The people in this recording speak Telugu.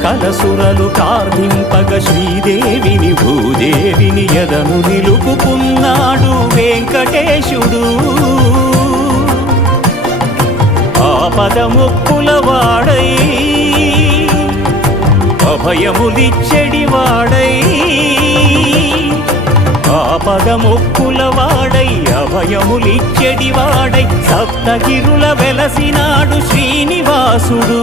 సకల సురలు ప్రార్థింపగ శ్రీదేవిని భూదేవిని ఎదను నిలుపుకున్నాడు వెంకటేశుడు. ఆపదముక్కుల వాడై అభయములిచ్చెడివాడై, ఆపదముక్కుల వాడై అభయములిచ్చెడివాడై సప్తగిరుల వెలసినాడు శ్రీనివాసుడు.